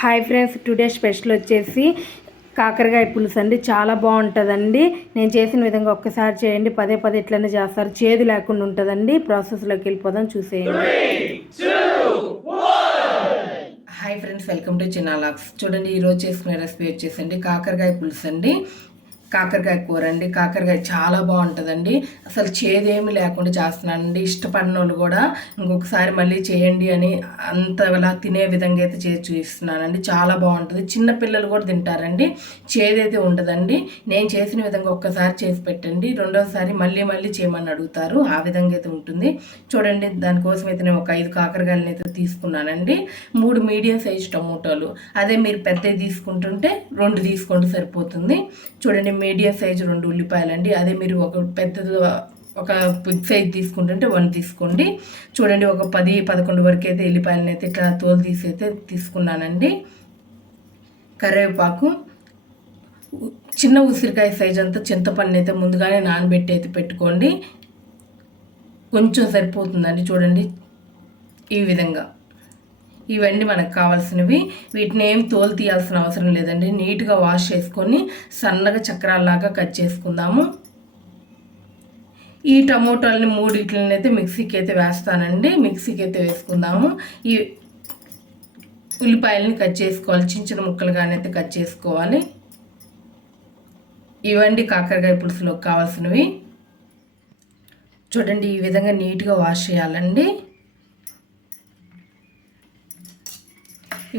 Hi friends today special వచ్చేసి కాకరకాయ పులుసు అండి. చాలా బాగుంటుందండి. నేను చేసిన విధంగా ఒక్కసారి చేయండి. పదే పదే ఇట్లనే చేస్తారు. చేదు లేకుండా ఉంటుందండి. ప్రాసెస్లోకి వెళ్ళిపోదాం. చూసేయండి. హాయ్ ఫ్రెండ్స్ వెల్కమ్ టు చిన్నాలాక్స్ చూడండి ఈరోజు చేసుకునే రెసిపీ వచ్చేసండి కాకరకాయ పులుసు అండి. కాకరకాయ కూర అండి. కాకరకాయ చాలా బాగుంటుందండి. అసలు చేదేమి లేకుండా చేస్తున్నానండి. ఇష్టపడిన వాళ్ళు కూడా ఇంకొకసారి మళ్ళీ చేయండి అని అంతలా తినే విధంగా అయితే చేసి చూపిస్తున్నానండి. చాలా బాగుంటుంది. చిన్న పిల్లలు కూడా తింటారండి. చేదైతే ఉండదండి. నేను చేసిన విధంగా ఒక్కసారి చేసి పెట్టండి. రెండోసారి మళ్ళీ మళ్ళీ చేయమని అడుగుతారు. ఆ విధంగా అయితే ఉంటుంది. చూడండి దానికోసం అయితే నేను ఒక ఐదు కాకరకాయలను అయితే తీసుకున్నానండి. మూడు మీడియం సైజ్ టమోటాలు. అదే మీరు పెద్దవి తీసుకుంటుంటే రెండు తీసుకోండి సరిపోతుంది. చూడండి మీడియం సైజు రెండు ఉల్లిపాయలు అండి అదే మీరు ఒక పెద్దది ఒక బిగ్ సైజ్ తీసుకుంటుంటే వన్ తీసుకోండి. చూడండి ఒక పది పదకొండు వరకు అయితే ఎల్లిపాయలను అయితే ఇట్లా తోలు తీసి అయితే తీసుకున్నానండి. కరివేపాకు చిన్న ఉసిరికాయ సైజ్ అంతా చింతపండు అయితే ముందుగానే నానబెట్టి అయితే పెట్టుకోండి. కొంచెం సరిపోతుందండి చూడండి ఈ విధంగా. ఇవన్నీ మనకు కావాల్సినవి. వీటిని ఏం తోలు తీయాల్సిన అవసరం లేదండి. నీట్గా వాష్ చేసుకొని సన్నగా చక్రాల్లాగా కట్ చేసుకుందాము. ఈ టమోటాలని మూడిట్లని అయితే మిక్సీకి అయితే వేస్తానండి. మిక్సీకి అయితే వేసుకుందాము. ఈ ఉల్లిపాయలని కట్ చేసుకోవాలి. చిన్న చిన్న ముక్కలుగానే అయితే కట్ చేసుకోవాలి. ఇవండి కాకరకాయ పులుసులోకి కావాల్సినవి. చూడండి ఈ విధంగా నీట్గా వాష్ చేయాలండి.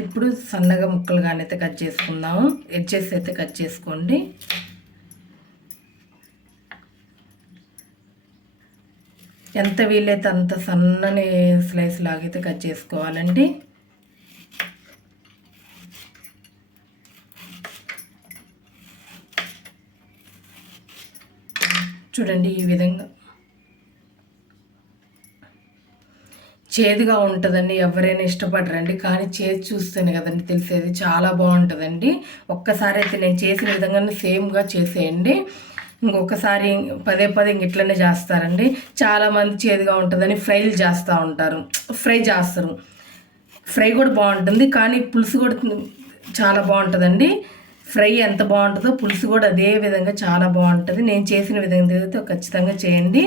ఇప్పుడు సన్నగా ముక్కలుగానైతే కట్ చేసుకుందాము. ఎడ్జెస్ అయితే కట్ చేసుకోండి. ఎంత వీలైతే అంత సన్నని స్లైస్ లాగైతే కట్ చేసుకోవాలండి. చూడండి ఈ విధంగా చేదుగా ఉంటుందండి ఎవరైనా ఇష్టపడరండి. కానీ చేసి చూస్తేనే కదండి తెలిసేది. చాలా బాగుంటుందండి. ఒక్కసారి అయితే నేను చేసిన విధంగానే సేమ్గా చేసేయండి. ఇంకొకసారి పదే పదే ఇంక ఇట్లనే చేస్తారండి. చాలామంది చేదుగా ఉంటుందని ఫ్రైలు చేస్తూ ఉంటారు. ఫ్రై చేస్తారు. ఫ్రై కూడా బాగుంటుంది. కానీ పులుసు కూడా చాలా బాగుంటుందండి. ఫ్రై ఎంత బాగుంటుందో పులుసు కూడా అదే విధంగా చాలా బాగుంటుంది. నేను చేసిన విధంగా ఖచ్చితంగా చేయండి.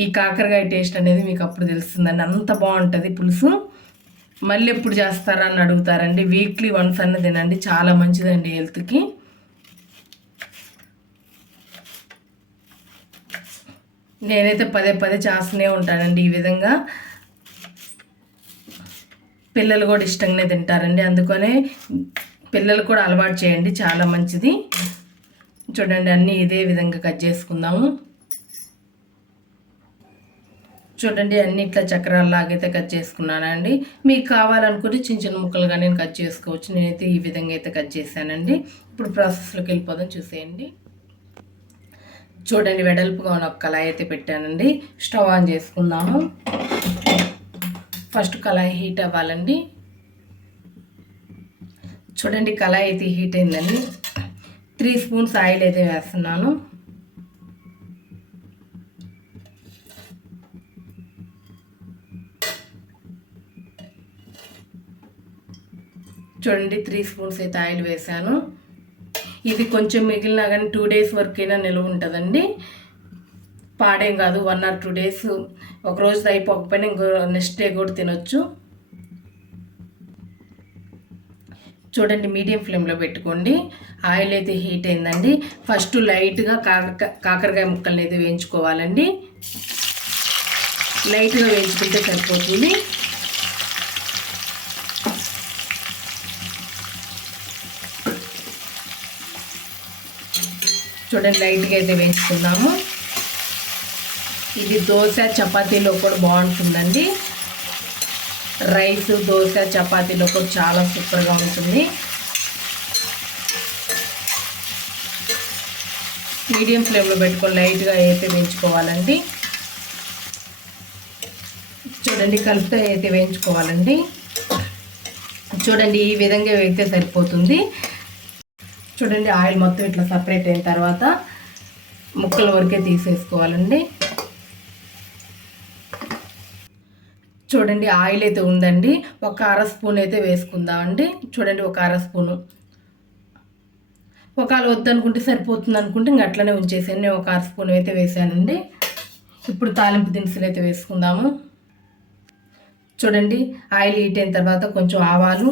ఈ కాకరకాయ టేస్ట్ అనేది మీకు అప్పుడు తెలుస్తుందండి. అంత బాగుంటుంది పులుసు. మళ్ళీ ఎప్పుడు చేస్తారని అడుగుతారండి. వీక్లీ వన్స్ అన్న తినండి. చాలా మంచిదండి హెల్త్కి. నేనైతే పదే పదే చేస్తూనే ఉంటానండి ఈ విధంగా. పిల్లలు కూడా ఇష్టంగానే తింటారండి. అందుకనే పిల్లలు కూడా అలవాటు చేయండి. చాలా మంచిది. చూడండి అన్నీ ఇదే విధంగా కట్ చేసుకుందాము. చూడండి అన్ని ఇట్లా చక్రాల్లాగైతే కట్ చేసుకున్నానండి. మీకు కావాలనుకుంటే చిన్న చిన్న ముక్కలుగా నేను కట్ చేసుకోవచ్చు. నేనైతే ఈ విధంగా అయితే కట్ చేశానండి. ఇప్పుడు ప్రాసెస్లోకి వెళ్ళిపోదాం చూసేయండి. చూడండి వెడల్పుగా ఉన్న ఒక కళాయి అయితే పెట్టానండి. స్టవ్ ఆన్ చేసుకుందాము. ఫస్ట్ కళాయి హీట్ అవ్వాలండి. చూడండి కళాయి అయితే హీట్ అయిందండి. త్రీ స్పూన్స్ ఆయిల్ అయితే వేస్తున్నాను. చూడండి త్రీ స్పూన్స్ అయితే ఆయిల్ వేసాను. ఇది కొంచెం మిగిలినా కానీ టూ డేస్ వరకైనా నిల్వ ఉంటుందండి. పాడేం కాదు వన్ ఆర్ టూ డేస్ ఒక రోజు అయిపోకపోయినా ఇంకో నెక్స్ట్ డే కూడా తినొచ్చు. చూడండి మీడియం ఫ్లేమ్లో పెట్టుకోండి. ఆయిల్ అయితే హీట్ అయిందండి. ఫస్ట్ లైట్గా కాకర కాకరకాయ ముక్కల్ని అయితే వేయించుకోవాలండి. లైట్గా వేయించుకుంటే సరిపోతుంది. చూడండి లైట్గా అయితే వేసుకుందాము. ఇది దోశ చపాతీలో కూడా బాగుంటుందండి. రైస్ దోశ చపాతీలో కూడా చాలా సూపర్గా ఉంటుంది. మీడియం ఫ్లేమ్లో పెట్టుకొని లైట్గా అయితే వేయించుకోవాలండి. చూడండి కలుపుతో అయితే వేయించుకోవాలండి. చూడండి ఈ విధంగా వేస్తే సరిపోతుంది. చూడండి ఆయిల్ మొత్తం ఇట్లా సపరేట్ అయిన తర్వాత ముక్కల వరకే తీసేసుకోవాలండి. చూడండి ఆయిల్ అయితే ఉందండి. ఒక అర స్పూన్ అయితే వేసుకుందామండి చూడండి ఒక అర స్పూను. ఒకవేళ వద్దనుకుంటే సరిపోతుంది అనుకుంటే ఇంక అట్లనే ఉంచేసాను నేను ఒక అర స్పూన్ అయితే వేసానండి. ఇప్పుడు తాలింపు దినుసులు అయితే వేసుకుందాము. చూడండి ఆయిల్ హీట్ అయిన తర్వాత కొంచెం ఆవాలు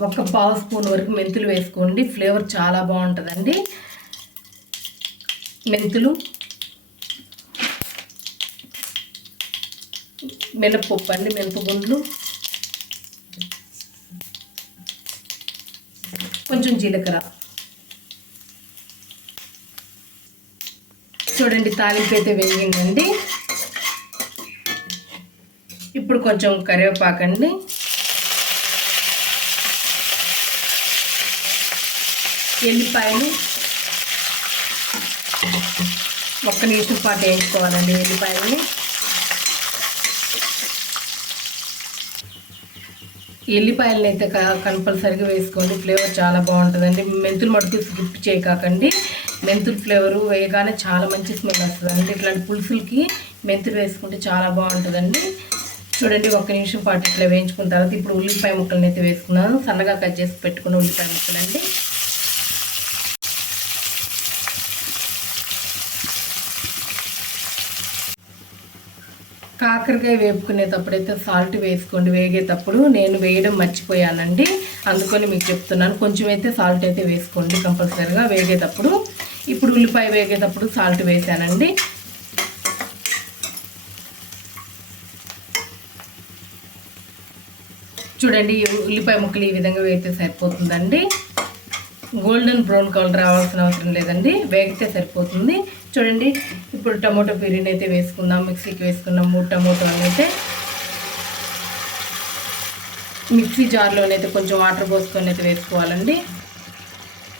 ఒక పావు స్పూన్ వరకు మెంతులు వేసుకోండి. ఫ్లేవర్ చాలా బాగుంటుందండి. మెంతులు మినపప్పు అండి మినపగుండ్లు కొంచెం జీలకర్ర. చూడండి తాలింపు అయితే వేగిందండి. ఇప్పుడు కొంచెం కరివేపాకండి. ఎల్లిపాయలు ఒక్క నిమిషం పాటు వేయించుకోవాలండి ఎల్లిపాయలని ఎల్లిపాయలని అయితే కంపల్సరిగా వేసుకోండి. ఫ్లేవర్ చాలా బాగుంటుందండి. మెంతులు మటుకు స్కిప్ చేయకండి మెంతులు ఫ్లేవరు వేయగానే చాలా మంచి స్మెల్ వస్తుందండి. ఇట్లాంటి పులుసులకి మెంతులు వేసుకుంటే చాలా బాగుంటుందండి. చూడండి ఒక్క నిమిషం పాటు ఇట్లా వేయించుకున్న తర్వాత ఇప్పుడు ఉల్లిపాయ ముక్కలను అయితే వేసుకున్నాను. సన్నగా కట్ చేసి పెట్టుకున్న ఉల్లిపాయ ముక్కలండి. కాకరకాయ వేపుకునేటప్పుడైతే సాల్ట్ వేసుకోండి. వేగేటప్పుడు నేను వేయడం మర్చిపోయానండి. అందుకని మీకు చెప్తున్నాను. కొంచెం అయితే సాల్ట్ అయితే వేసుకోండి కంపల్సరీగా. వేగేటప్పుడు ఇప్పుడు ఉల్లిపాయ వేగేటప్పుడు సాల్ట్ వేసానండి. చూడండి ఉల్లిపాయ ముక్కలు ఈ విధంగా వేస్తే సరిపోతుందండి. గోల్డెన్ బ్రౌన్ కలర్ రావాల్సిన అవసరం లేదండి. వేగితే సరిపోతుంది. చూడండి ఇప్పుడు టమోటో ప్యూరీని అయితే వేసుకుందాం. మిక్సీకి వేసుకున్నాం. మూడు టమోటాలు అయితే. మిక్సీ జార్లోనైతే కొంచెం వాటర్ పోసుకొని అయితే వేసుకోవాలండి.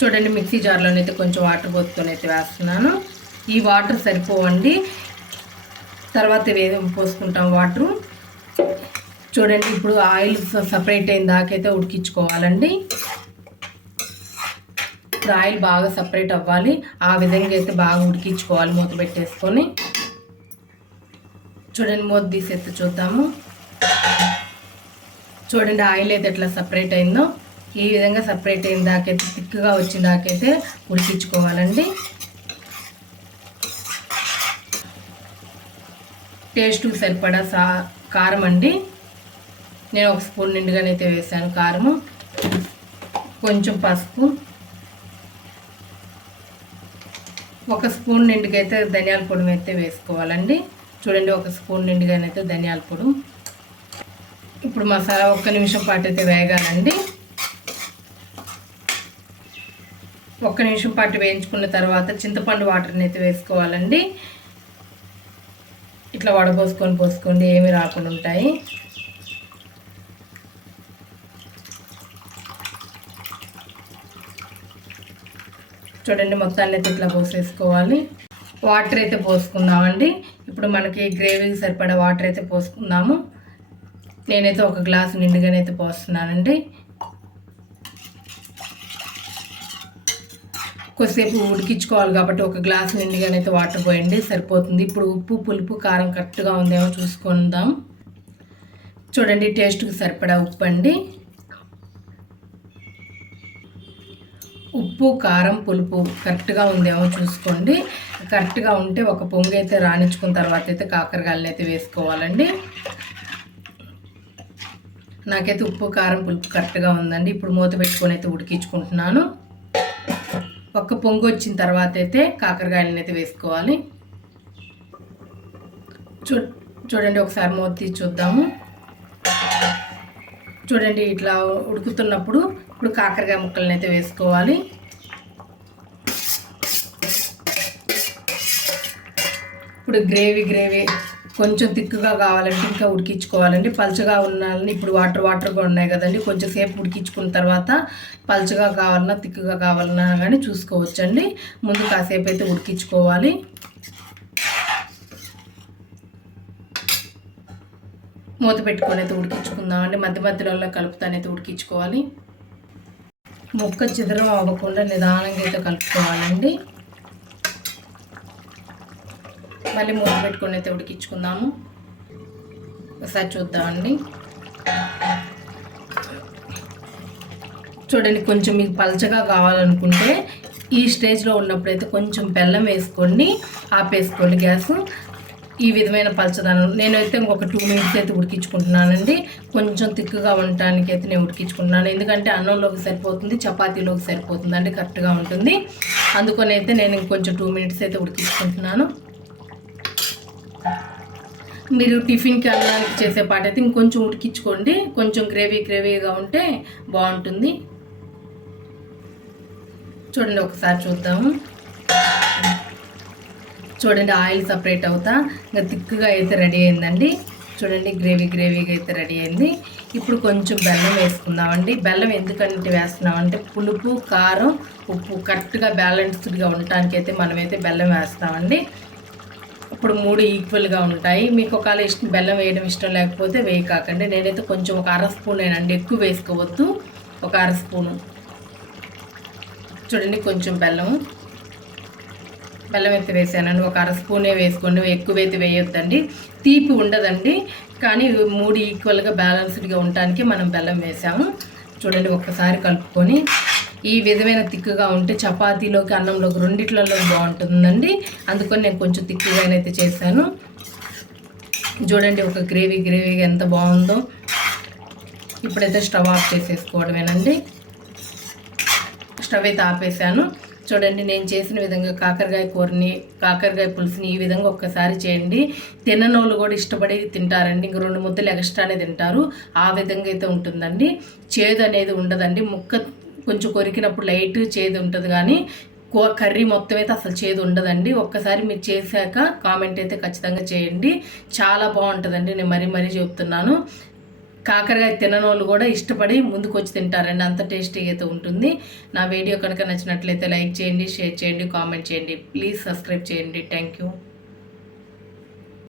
చూడండి మిక్సీ జార్లోనైతే కొంచెం వాటర్ పోసుకొని అయితే వేస్తున్నాను. ఈ వాటర్ సరిపోవండి. తర్వాత వే పోసుకుంటాం వాటరు. చూడండి ఇప్పుడు ఆయిల్ సపరేట్ అయిన దాకైతే ఉడికించుకోవాలండి. ఇప్పుడు ఆయిల్ బాగా సపరేట్ అవ్వాలి. ఆ విధంగా అయితే బాగా ఉడికించుకోవాలి మూత పెట్టేసుకొని. చూడండి మూత తీసేస్తే చూద్దాము. చూడండి ఆయిల్ అయితే ఎట్లా సపరేట్ అయిందో. ఈ విధంగా సపరేట్ అయిన దాకైతే థిక్గా వచ్చిన దాకైతే ఉడికించుకోవాలండి. టేస్ట్ సరిపడా సా కారం అండి. నేను ఒక స్పూన్ నిండుగానైతే వేసాను కారము. కొంచెం పసుపు. ఒక స్పూన్ నిండుకైతే ధనియాల పొడి అయితే వేసుకోవాలండి. చూడండి ఒక స్పూన్ నిండుగానైతే ధనియాల పొడి. ఇప్పుడు మసాలా ఒక్క నిమిషం పాటు అయితే వేగాలండి. ఒక్క నిమిషం పాటు వేయించుకున్న తర్వాత చింతపండు వాటర్ని అయితే వేసుకోవాలండి. ఇట్లా వడపోసుకొని పోసుకోండి ఏమి రాకుండా ఉంటాయి. చూడండి మొత్తాన్ని అయితే ఇట్లా పోసేసుకోవాలి. వాటర్ అయితే పోసుకుందామండి. ఇప్పుడు మనకి గ్రేవీకి సరిపడా వాటర్ అయితే పోసుకుందాము. నేనైతే ఒక గ్లాసు నిండుగానైతే పోస్తున్నానండి. కొద్దిసేపు ఉడికించుకోవాలి కాబట్టి ఒక గ్లాస్ నిండుగానైతే వాటర్ పోయండి సరిపోతుంది. ఇప్పుడు ఉప్పు పులుపు కారం కరెక్ట్గా ఉందేమో చూసుకుందాం. చూడండి టేస్ట్కి సరిపడా ఉప్పు అండి ఉప్పు కారం పులుపు కరెక్ట్గా ఉందేమో చూసుకోండి. కరెక్ట్గా ఉంటే ఒక పొంగు అయితే రాణించుకున్న తర్వాత అయితే కాకరకాయలను అయితే వేసుకోవాలండి. నాకైతే ఉప్పు కారం పులుపు కరెక్ట్గా ఉందండి. ఇప్పుడు మూత పెట్టుకొని అయితే ఉడికించుకుంటున్నాను. ఒక్క పొంగు వచ్చిన తర్వాత అయితే కాకరకాయలను అయితే వేసుకోవాలి. చూ చూడండి ఒకసారి మూత తీసి చూద్దాము. చూడండి ఇట్లా ఉడుకుతున్నప్పుడు ఇప్పుడు కాకరకాయ ముక్కలను అయితే వేసుకోవాలి. ఇప్పుడు గ్రేవీ గ్రేవీ కొంచెం తిక్కుగా కావాలంటే ఇంకా ఉడికించుకోవాలండి. పలుచగా ఉన్నాలని ఇప్పుడు వాటర్ వాటర్గా ఉన్నాయి కదండి. కొంచెం సేపు ఉడికించుకున్న తర్వాత పలుచగా కావాలన్నా తిక్కుగా కావాలన్నా కానీ చూసుకోవచ్చండి. ముందు కాసేపు అయితే ఉడికించుకోవాలి. మూత పెట్టుకొని అయితే ఉడికించుకుందామండి మధ్య మధ్యలో కలుపుతానైతే ఉడికించుకోవాలి. ముక్క చిదరం అవ్వకుండా నిదానంగా అయితే కలుపుకోవాలండి. మళ్ళీ మూత పెట్టుకొని అయితే ఉడికించుకుందాము. ఒకసారి చూద్దామండి చూడండి కొంచెం మీకు పలచగా కావాలనుకుంటే ఈ స్టేజ్లో ఉన్నప్పుడైతే కొంచెం బెల్లం వేసుకోండి. ఆపేసుకోండి గ్యాస్. ఈ విధమైన పలచదనం నేనైతే ఇంకొక టూ మినిట్స్ అయితే ఉడికించుకుంటున్నానండి. కొంచెం తిక్కుగా ఉండటానికి అయితే నేను ఉడికించుకుంటున్నాను. ఎందుకంటే అన్నంలోకి సరిపోతుంది చపాతీలోకి సరిపోతుంది అంటే కరెక్ట్గా ఉంటుంది. అందుకని అయితే నేను ఇంకొంచెం టూ మినిట్స్ అయితే ఉడికించుకుంటున్నాను. మీరు టిఫిన్కి అన్నానికి చేసే పాట అయితే ఇంకొంచెం ఉడికించుకోండి. కొంచెం గ్రేవీ గ్రేవీగా ఉంటే బాగుంటుంది. చూడండి ఒకసారి చూద్దాము. చూడండి ఆయిల్ సపరేట్ అవుతా. ఇంకా థిక్గా అయితే రెడీ అయిందండి. చూడండి గ్రేవీ గ్రేవీగా అయితే రెడీ అయింది. ఇప్పుడు కొంచెం బెల్లం వేసుకుందామండి. బెల్లం ఎందుకంటే వేస్తున్నామంటే పులుపు కారం ఉప్పు కరెక్ట్గా బ్యాలెన్స్డ్గా ఉండటానికి అయితే మనమైతే బెల్లం వేస్తామండి. ఇప్పుడు మూడు ఈక్వల్గా ఉంటాయి. మీకు ఒకవేళ ఇష్టం బెల్లం వేయడం ఇష్టం లేకపోతే వేయకాకండి. నేనైతే కొంచెం ఒక అర స్పూన్ అయినండి ఎక్కువ వేసుకోవద్దు. ఒక అర స్పూను. చూడండి కొంచెం బెల్లం బెల్లం అయితే వేసానండి ఒక అర స్పూనే వేసుకోండి. ఎక్కువైతే వేయొద్దండి. తీపి ఉండదండి. కానీ మూడు ఈక్వల్గా బ్యాలెన్స్డ్గా ఉండటానికి మనం బెల్లం వేసాము. చూడండి ఒక్కసారి కలుపుకొని ఈ విధమైన తిక్కుగా ఉంటే చపాతీలోకి అన్నంలోకి రెండిట్లలో బాగుంటుందండి. అందుకని నేను కొంచెం తిక్కుగానైతే చేశాను. చూడండి ఒక గ్రేవీ గ్రేవీ ఎంత బాగుందో. ఇప్పుడైతే స్టవ్ ఆఫ్ చేసేసుకోవడమేనండి. స్టవ్ అయితే ఆపేసాను. చూడండి నేను చేసిన విధంగా కాకరకాయ కూరని కాకరకాయ పులుసుని ఈ విధంగా ఒక్కసారి చేయండి. తిననోళ్ళు కూడా ఇష్టపడి తింటారండి. ఇంక రెండు ముద్దలు ఎక్స్ట్రానే తింటారు. ఆ విధంగా అయితే ఉంటుందండి. చేదు అనేది ఉండదండి. ముక్క కొంచెం కొరికినప్పుడు లైట్ చేదు ఉంటుంది కానీ కర్రీ మొత్తం అయితే అసలు చేదు ఉండదండి. ఒక్కసారి మీరు చేశాక కామెంట్ అయితే ఖచ్చితంగా చేయండి. చాలా బాగుంటుందండి. నేను మరీ మరీ చెప్తున్నాను. కాకరకాయ తిననోళ్ళు కూడా ఇష్టపడి ముందుకు వచ్చి తింటారండి. అంత టేస్టీగా అయితే ఉంటుంది. నా వీడియో కనుక నచ్చినట్లయితే లైక్ చేయండి షేర్ చేయండి కామెంట్ చేయండి. ప్లీజ్ సబ్స్క్రైబ్ చేయండి. Thank you.